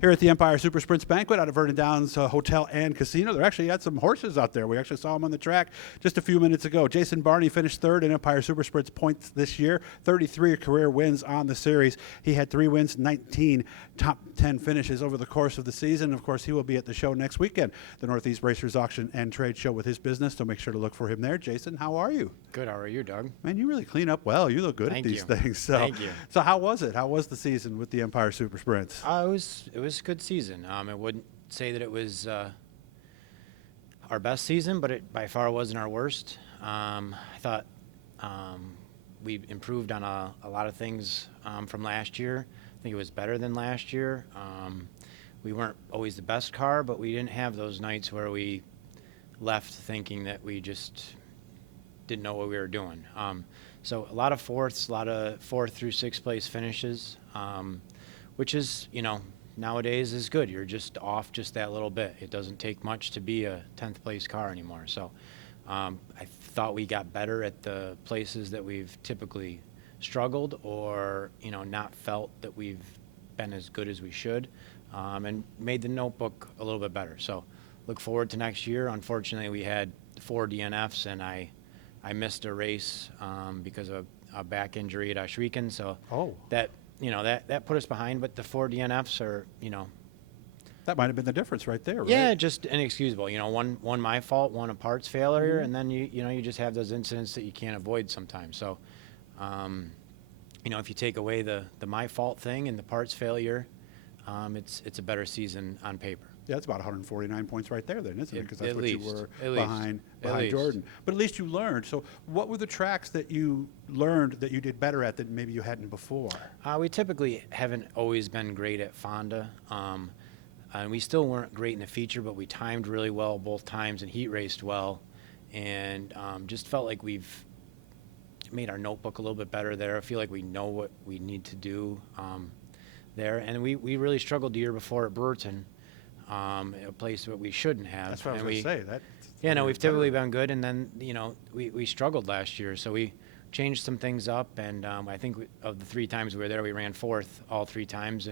Here at the Empire Super Sprints Banquet out of Vernon Downs Hotel and Casino. There actually had some horses out there. We actually saw them on the track just a few minutes ago. Jason Barney finished third in Empire Super Sprints points this year, 33 career wins on the series. He had 3 wins, 19 top 10 finishes over the course of the season. Of course, he will be at the show next weekend, the Northeast Racers Auction and Trade Show with his business, so make sure to look for him there. Jason, how are you? Good. How are you, Doug? Man, you really clean up well. You look good Thank at these you. things. So, Thank you. So how was it? How was the season with the Empire Super Sprints? It was a good season. I wouldn't say that it was our best season, but it by far wasn't our worst. I thought we improved on a lot of things from last year. I think it was better than last year. We weren't always the best car, but we didn't have those nights where we left thinking that we just didn't know what we were doing. So a lot of fourths, a lot of 4th through 6th place finishes, which is, nowadays is good. You're just off just that little bit. It doesn't take much to be a 10th place car anymore. So I thought we got better at the places that we've typically struggled or, not felt that we've been as good as we should, and made the notebook a little bit better. So look forward to next year. Unfortunately, we had 4 DNFs, and I missed a race because of a back injury at Ashriken. So that put us behind, but the 4 DNFs are, That might have been the difference right there, right? Yeah, just inexcusable. One my fault, one a parts failure, and then you just have those incidents that you can't avoid sometimes. So, if you take away the my fault thing and the parts failure, it's a better season on paper. Yeah, it's about 149 points right there then, isn't it? Because that's At what least. you were At behind least. Jordan. But at least you learned. So what were the tracks that you learned that you did better at that maybe you hadn't before? We typically haven't always been great at Fonda. And we still weren't great in the feature, but we timed really well both times and heat raced well. And just felt like we've made our notebook a little bit better there. I feel like we know what we need to do there. And we really struggled the year before at Burton. A place that we shouldn't have. That's what I was going to say. We've typically been good, and then we struggled last year, so we changed some things up, and I think of the 3 times we were there, we ran 4th all 3 times,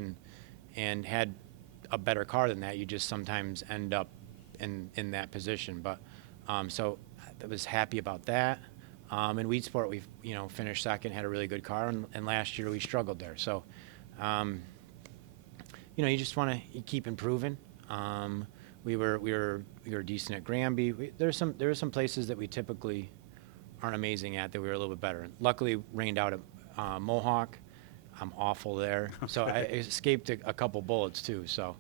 and had a better car than that. You just sometimes end up in that position, but so I was happy about that. In Wheat Sport, we finished 2nd, had a really good car, and last year we struggled there. So you just want to keep improving. We were decent at Granby. There were some places that we typically aren't amazing at that we were a little bit better. Luckily, rained out at Mohawk. I'm awful there, so I escaped a couple bullets too. So,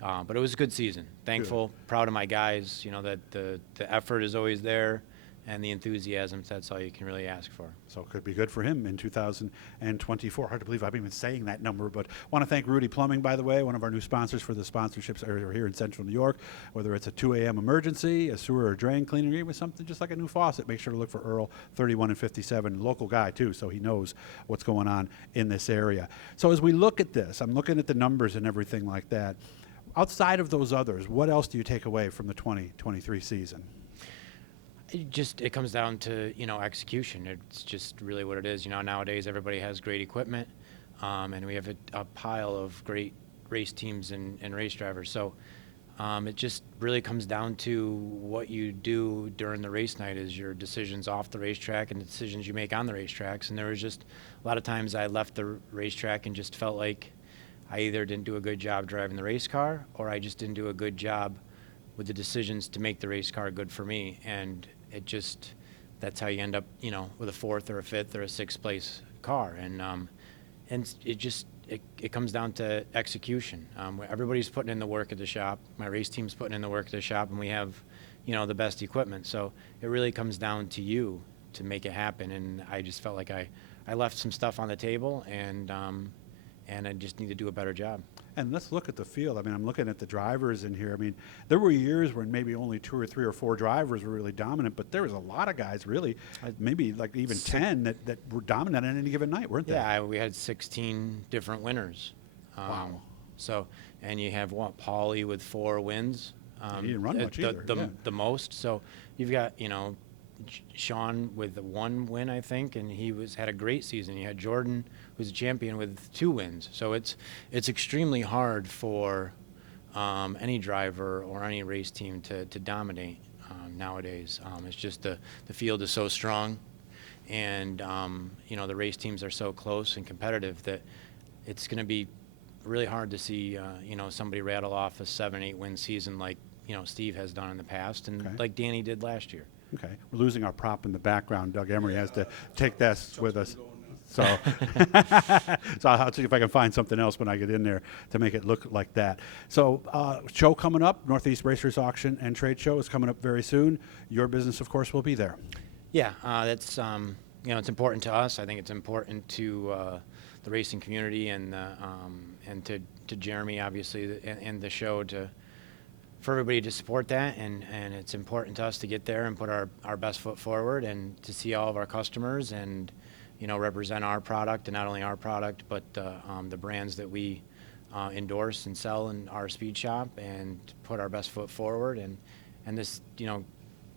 but it was a good season. Thankful, proud of my guys. That the effort is always there, and the enthusiasm. That's all you can really ask for. So it could be good for him in 2024. Hard to believe I've been saying that number, but want to thank Rudy Plumbing, by the way, one of our new sponsors for the sponsorships area here in Central New York. Whether it's a 2 a.m. emergency, a sewer or drain cleaning, or even something just like a new faucet, make sure to look for Earl, 31 and 57, local guy too, so he knows what's going on in this area. So as we look at this, I'm looking at the numbers and everything like that. Outside of those others, what else do you take away from the 2023 season? It comes down to execution. It's just really what it is. Nowadays everybody has great equipment, and we have a pile of great race teams and race drivers. So it just really comes down to what you do during the race night is your decisions off the racetrack and the decisions you make on the racetracks. And there was just a lot of times I left the racetrack and just felt like I either didn't do a good job driving the race car or I just didn't do a good job with the decisions to make the race car good for me. And that's how you end up, with a 4th or a 5th or a 6th place car. And it comes down to execution. Everybody's putting in the work at the shop. My race team's putting in the work at the shop, and we have, the best equipment. So it really comes down to you to make it happen. And I just felt like I left some stuff on the table, and I just need to do a better job. And let's look at the field. I mean, I'm looking at the drivers in here. I mean, there were years when maybe only 2 or 3 or 4 drivers were really dominant, but there was a lot of guys really, maybe like even 10 that were dominant on any given night, weren't they? Yeah, we had 16 different winners. Wow. So, and you have Paulie with 4 wins. He didn't run much either. The most. So you've got, Sean with the 1 win, I think, and he had a great season. You had Jordan who's a champion with 2 wins. So it's extremely hard for any driver or any race team to dominate nowadays. It's just the field is so strong, and you know, the race teams are so close and competitive that it's going to be really hard to see you know, somebody rattle off a 7-8 win season like, you know, Steve has done in the past, and Okay. like Danny did last year. Okay, we're losing our prop in the background. Doug Emery has to take that with us. So, so I'll see if I can find something else when I get in there to make it look like that. So, show coming up, Northeast Racers Auction and Trade Show is coming up very soon. Your business, of course, will be there. Yeah, that's you know, it's important to us. I think it's important to the racing community and to Jeremy, obviously, and the show for everybody to support that, and it's important to us to get there and put our best foot forward and to see all of our customers and, you know, represent our product, and not only our product, but the brands that we endorse and sell in our speed shop, and put our best foot forward and this, you know,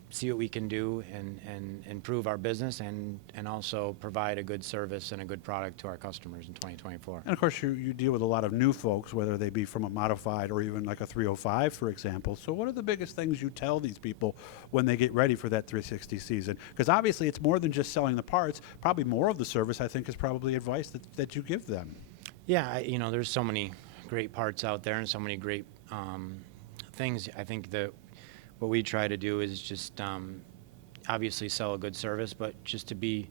see what we can do and improve our business and also provide a good service and a good product to our customers in 2024. And of course, you deal with a lot of new folks, whether they be from a modified or even like a 305, for example. So what are the biggest things you tell these people when they get ready for that 360 season? Because obviously it's more than just selling the parts. Probably more of the service, I think, is probably advice that you give them. Yeah, you know, there's so many great parts out there and so many great things. I think that what we try to do is just obviously sell a good service, but just to be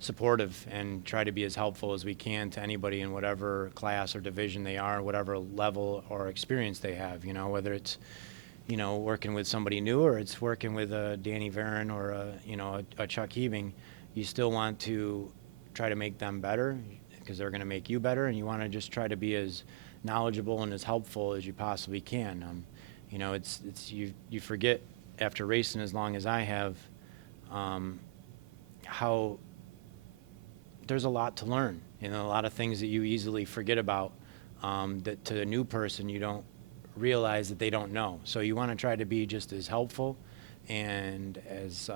supportive and try to be as helpful as we can to anybody in whatever class or division they are, whatever level or experience they have, you know, whether it's, you know, working with somebody new or it's working with a Danny Varon or a Chuck Heaving. You still want to try to make them better because they're going to make you better, and you want to just try to be as knowledgeable and as helpful as you possibly can. You know, it's you forget after racing as long as I have, how there's a lot to learn, you know, a lot of things that you easily forget about, that to a new person you don't realize that they don't know. So you want to try to be just as helpful and as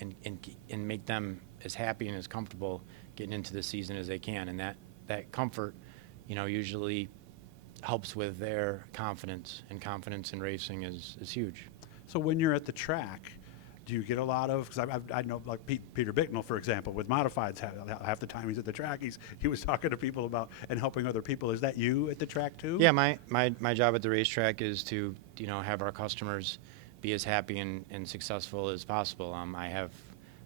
and make them as happy and as comfortable getting into the season as they can, and that comfort, you know, usually helps with their confidence, and confidence in racing is huge. So when you're at the track, do you get a lot of, because I know like Peter Bicknell, for example, with modifieds, half the time he's at the track, he was talking to people about and helping other people. Is that you at the track too? Yeah, my job at the racetrack is to, you know, have our customers be as happy and successful as possible. I have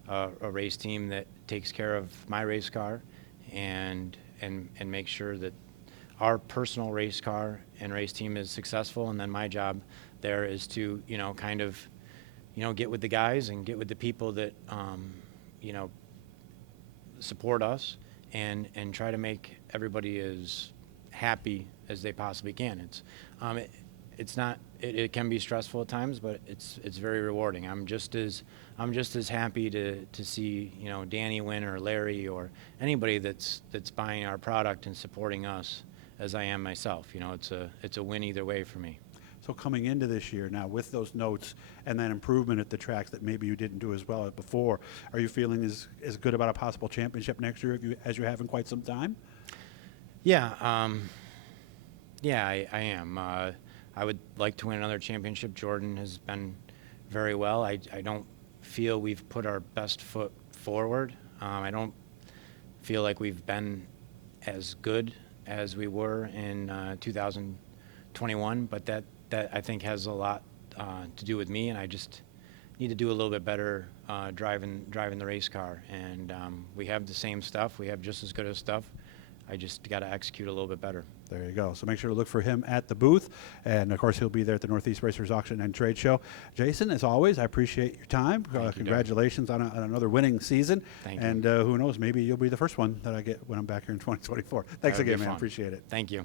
a race team that takes care of my race car and make sure that our personal race car and race team is successful, and then my job there is to, you know, kind of, you know, get with the guys and get with the people that, you know, support us and try to make everybody as happy as they possibly can. It can be stressful at times, but it's very rewarding. I'm just as happy to see, you know, Danny win or Larry or anybody that's buying our product and supporting us as I am myself. You know, it's a win either way for me. So coming into this year now with those notes and that improvement at the tracks that maybe you didn't do as well before, are you feeling as good about a possible championship next year as you have in quite some time? Yeah, I am. I would like to win another championship. Jordan has been very well. I don't feel we've put our best foot forward. I don't feel like we've been as good as we were in 2021, but that I think has a lot to do with me, and I just need to do a little bit better driving the race car. And we have the same stuff. We have just as good of stuff. I just got to execute a little bit better. There you go. So make sure to look for him at the booth. And, of course, he'll be there at the Northeast Racers Auction and Trade Show. Jason, as always, I appreciate your time. Congratulations on another winning season. Thank you. And who knows, maybe you'll be the first one that I get when I'm back here in 2024. Thanks again, man. Fun. Appreciate it. Thank you.